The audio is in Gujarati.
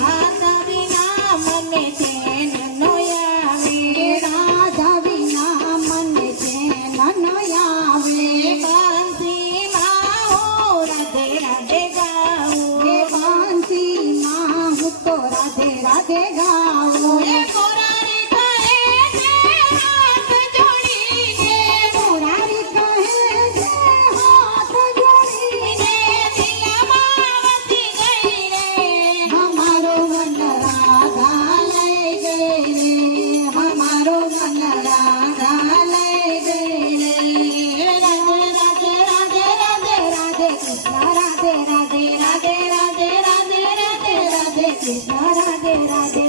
રાધા વિના મને ચેન નો આવે, રાધા વિના મને ચેન ન આવે. બંસીમાં હું રાધે રાધે ગાઉં, એ બંસીમાં હું તો રાધે રાધે ગાઉં. એ મોરારી કહે છે હાથ જોડીને, મોરારી કહે છે હાથ જોડીને, દિલમાં વસી ગઈ રે, અમારો મન રાધા લઈ ગઈ રે, અમારો મન રાધા લઈ ગઈ રે. રાધે રાધે રાધે રાધે રાધે કૃષ્ણ રાધે રાધે રાધે રાધે રાધે રાધે રાધે કૃષ્ણ રાધે રાધે